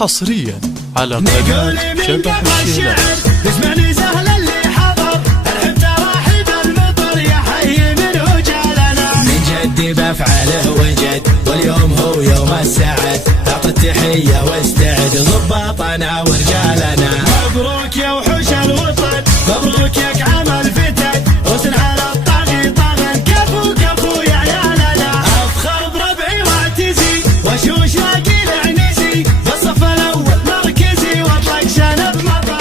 حصريا على قناة شبح الشيلات. اسمعني سهل اللي حضر الحب تراحب المطر يا حي من وجالنا، من جدي بفعله وجد واليوم هو يوم السعد، اعطي التحية واستعد ضباطنا ورجالنا. مبروك يا وحوش الوطن، مبروك يا كعام الفتن، حسن على الطاغي طاغن، كفو كفو يا عيالنا. افخر بربعي واعتزي وشوش لاقي العنزي، بالصف الاول مركزي واطلق شنب مطر.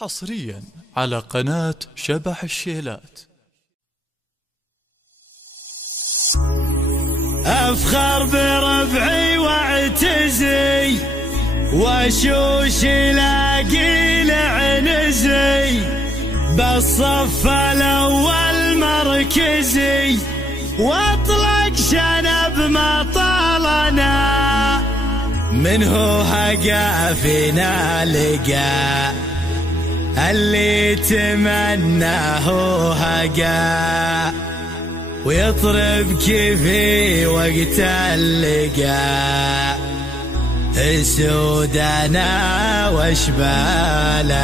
حصريا على قناة شبح الشيلات. افخر بربعي واعتزي وشوش لاقي العنزي، بالصف الاول مركزي واطلق شنب مطالنا. منه هقا فينا لقى اللي تمناه هقا، ويطرب كيفي وقت اللقا. سودنا واشبالنا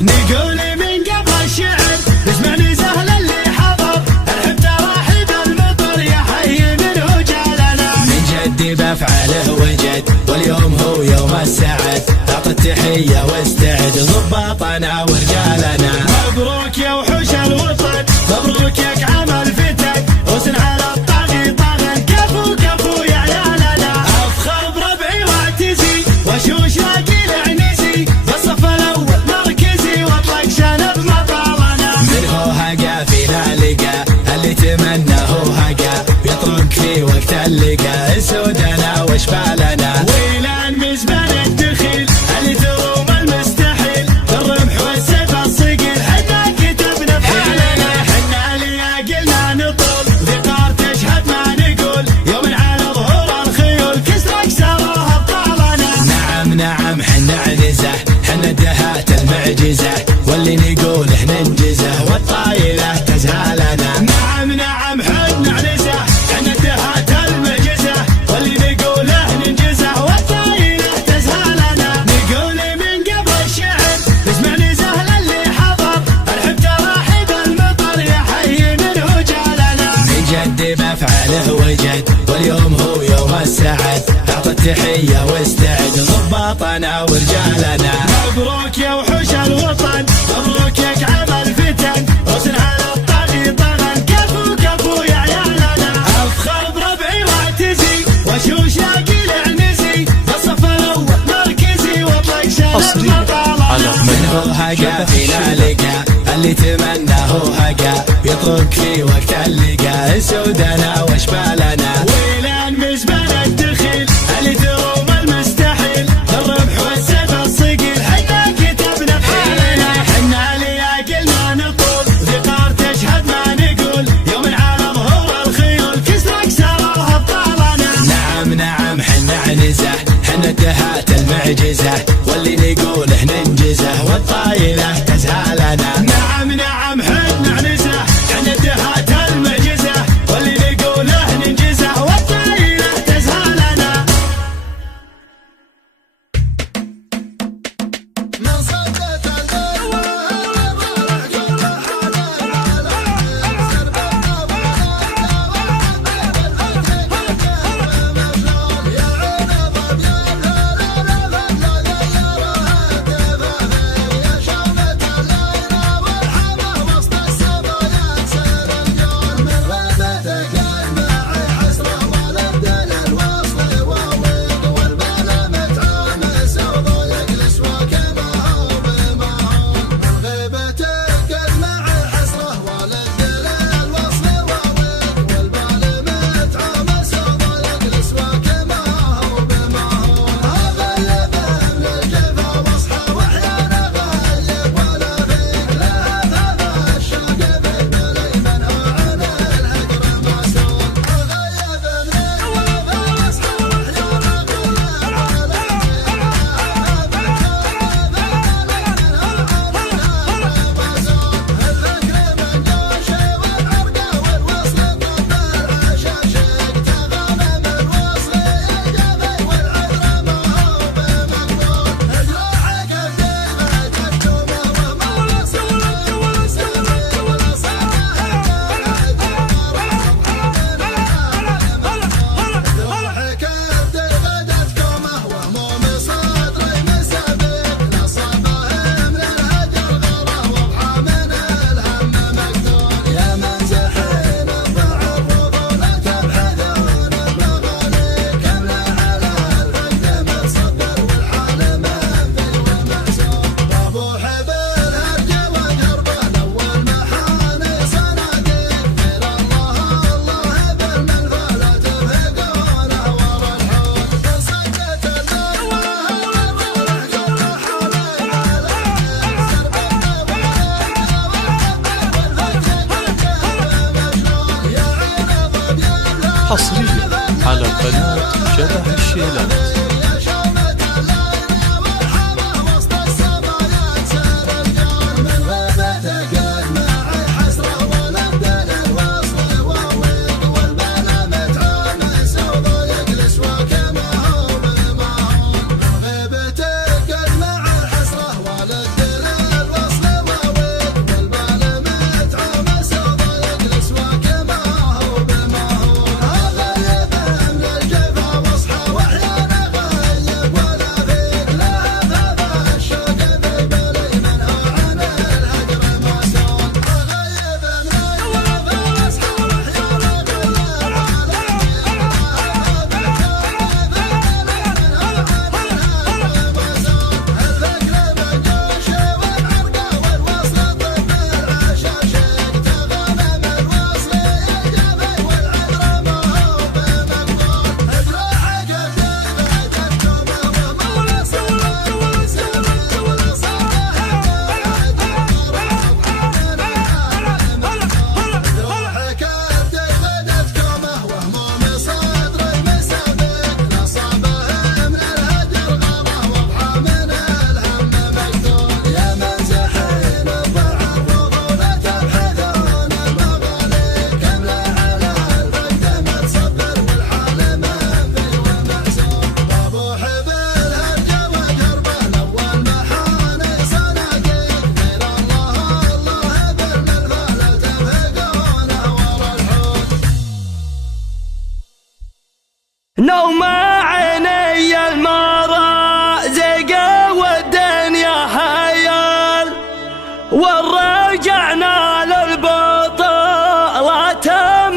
نقول من قبل الشعر، اسمعني سهل اللي حضر الحب تراحب المطر يا حي من وجالنا، من جدي بفعله وجد واليوم هو يوم السعد، اعطي التحية واستعد ضباطنا ورجالنا. مبروك يا وحوش الوطن، مبروك يا كعام الفتن، حسن على الطاغي طاغن، كفو كفو يا عيالنا. افخر بربعي واعتزي وشوش لاقي العنزي، بالصف الاول مركزي واطلق شنب مطالنا. منه هقا فينا لقى اللي تمناه هقا، يطرق في وقت اللقا. سودنا واشبالنا ويلان مزبان الدخيل اللي تروم المستحيل، بالرمح والسيف الصقيل حنا كتبنا بحالنا. حنا لياقلنا نطول ذقار تشهد ما نقول، يوم على ظهور الخيول كسر اكسرها ابطالنا. نعم نعم حنا عنزه، حنا الدهات المعجزه، واللي نقوله ننجزه والطايله تزهالنا. نعم نعم حنا عنزه، حنا الدهات المعجزه، واللي نقوله ننجزه والطايله تزهالنا. نقول من قبل الشعر، اسمعني سهل اللي حضر الحب تراحب المطر يا حي من وجالنا، من جدي بفعله وجد واليوم هو يوم السعد، اعطي التحية واستعد ضباطنا ورجالنا. مبروك يا وحوش الوطن، مبروك يا كعام الفتن، حسن على الطاغي طاغن، كفو كفو يا عيالنا. افخر بربعي واعتزي وشوش لاقي العنزي، بالصف الاول مركزي واطلق شنب مطالنا. منه هقا فينا لقى اللي تمناه هقا، يطرق في وقت اللقا. سودنا واشبالنا ويلان مزبان الدخيل اللي تروم المستحيل، بالرمح والسيف الصقيل حنا كتبنا بحالنا. حنا لياقلنا نطول ذقار تشهد ما نقول، يوم على ظهور الخيول كسر اكسرها ابطالنا. نعم نعم حنا عنزه، حنا الدهات المعجزه، واللي نقوله ننجزه والطايله تزهالنا. نعم نعم حنا عنزه، حنا الدهات المعجزه، واللي نقوله ننجزه والطايله تزهالنا. قناة شبح الشيلات. نوم عيني المرازق والدنيا حيال، ورجعنا للبطولة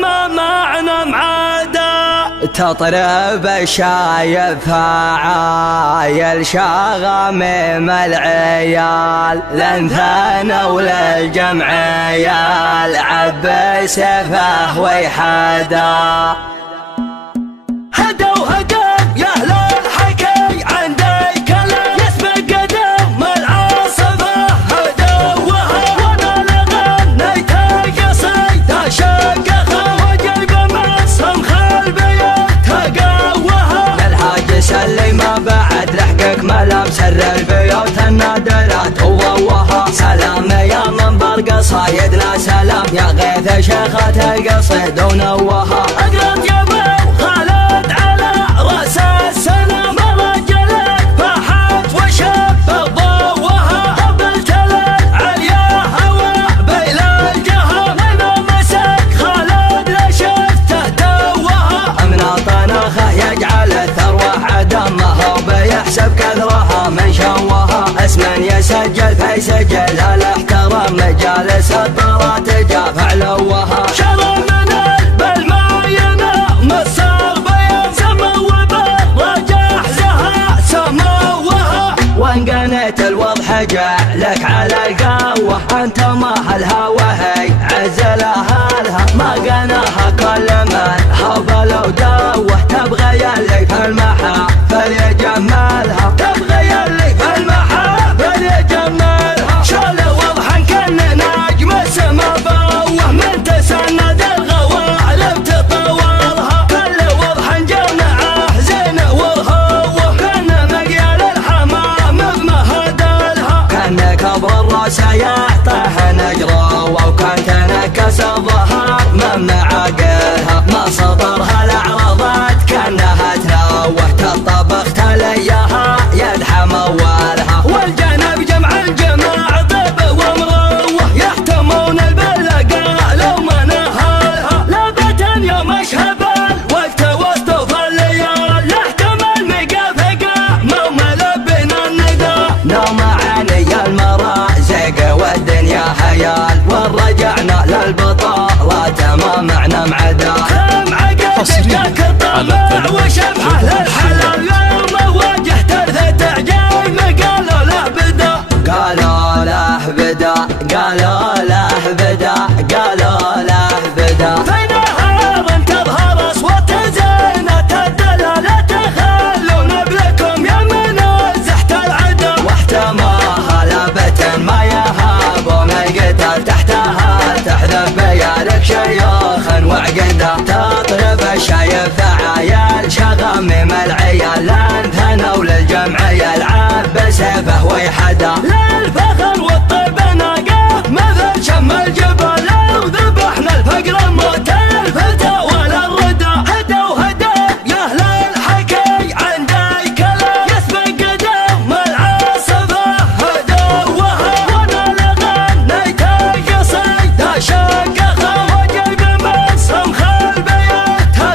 ما معنا معدا. تطرب الشايف عايل شغمم العيال، لنثنا وللجمعيال عب سفه ويحدا. ملامس البيوت النادرات وضوها. سلام يا منبر قصايدنا سلام، يا غيث شيخة القصيد ونوها. اقرط يا ابو خالد على راس السلام، رجلك فحت وشب ضوها. قبلت العليا هوى بين الجهه، اذا مسك خالد لشفته دوها. من طناخه يجعل الثروه عدمها، وبيحسب كثرها من شوها. اسما يسجل فيسجل الاحترام، مجالس الطرات جاف علوها. شرى من بالماينه مصر بيان، سمو بالرجاح زها سموها. وان قنيت الوضح جعلك على القهوه، انت ما هالهوى هي عزلها لها. ما قناها كل من هضل ودوه، تبغى يلي في المحافل يجملها. تبغى يلي في المحافل يجملها. شال وضحا كان نجم السما بوه، من تسند الغوالب تطولها. كل وضحا جمعه زين وهوه، كان مقيال الحمام بمهدلها. كان كبر الراس يطيح نجروه، وكان تنكس الظهر من معاقلها. ما سطرها الاعراضات كانها تلوه، تطبخت ليها يدحم اولها. والجنب جمع الجماع طيب ومروه، يحتمون البلقاء لو ما نهالها. لابد يوم اشهبل والتوسط في الليال، لاحتمل مقافقه مو ملبنا النداء. نوم عيني المرازق والدنيا حيال، ورجعنا للبطولة ما معنا معدا. حصريا على قناة وشبحه للحلال، يوم واجهت ارثة عجايب قالوا له بدا. قالوا له بدا، قالوا له بدا، قالوا له بدا. في نهار تظهر اصوات زينة الدلالة، تخلون بلكم يا منازحت العدا. واحتماها لابة ما يهابون القتال، تحتها تحذف بيالك شيوخ وعقدا. تطرب الشايف عيال العيال شغامم العيال لانثنوا للجمعية العاب بسيفه ويحدا للفخر والطيب ناقه مثل شم الجبل لو ذبحنا الفقر موت الفتى ولا الردى هدى وهدى يا اهل الحكي عندي كلام يسبق قدم العاصفه هدوها وانا لغنيت القصيد شقها وجيب مسهم خل بيتها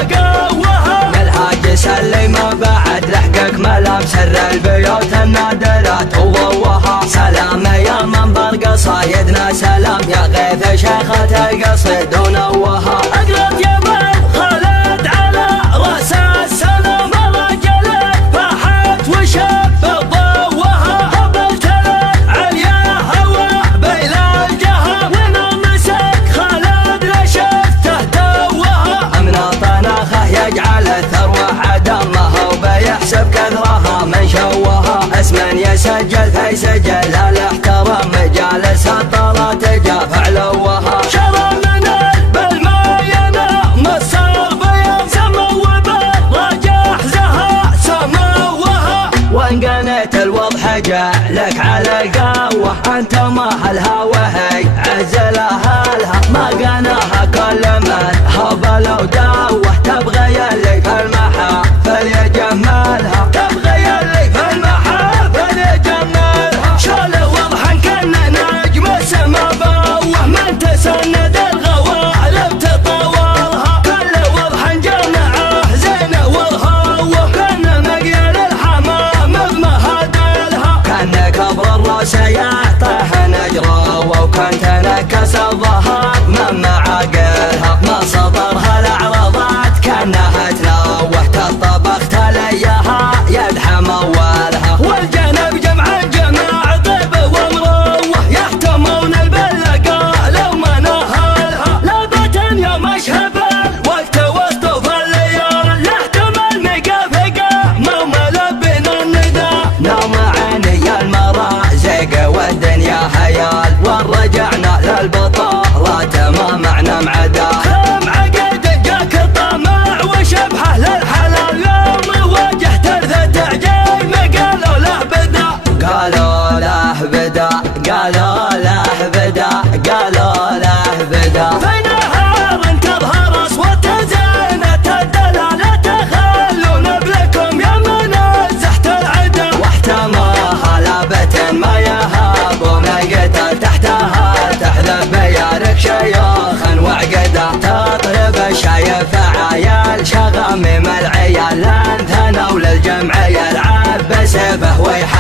قوها الهاج سلم بعد لحقك ملام سر البيوت النادرات وضوها سلام يا منبر قصايدنا سلام يا غيث شيخة القصيد ونوها اقرأت يا بن خالد على راس السلام رجل فاحت وشب ضوها قبلت عليا هوى بين الجهة ونمسك خالد لشفته دوها امن طناخه يجعل الثروة عدمها وبيحسب كثرها من شوها اسما يسجل في سجل الاحترام جالس الطلات جاف علوها شرى من بالماينة مصر بيض سمو بالرجاح زها سموها وان قنيت الوضح جعلك على القهوة انت ما الهوى هي عزل اهلها ما قناها كل من هبل وداوه تبغى يلي في المحافل يجملها تبغى يلي في المحافل يجملها شال وضحا كنا نجم السما بوه من تسند الغوالب تطورها كل وضحا جمعه زين والهوه كان مقيل الحمام بمهدلها كان كبر الراس يعطيه نجره وكان تنكس الظهر من معاقلها ما صدرها الاعراضات كانها تلوه تطبخ تليها يدحم اولها والجنب جمع طيب ومروه يحتمون البلقاء لو ما نهلها لابد يوم اشهب الوقت وسط الليال يحتمل مقافقه مو ملبن الندى نوم عيني المرازق والدنيا هيال ورجعنا للبطولات ما معنا معدا ثم عقد جاك الطمع وشبحه للحلال يوم واجهت الفتعجيم قالوا له بدا قالوا له بدا قالوا له بدا قالوا له بدا في نهار تظهر اصوات زينة الدلالة تخلون بلكم يا منزحت العدا واحتماها لابة ما يهاب ومن القتل تحتها تحذف بيارك شيوخا وعقدا تطرب الشايف عيال شغامم العيال لانثنوا للجمعية العاب بسيفه ويحدا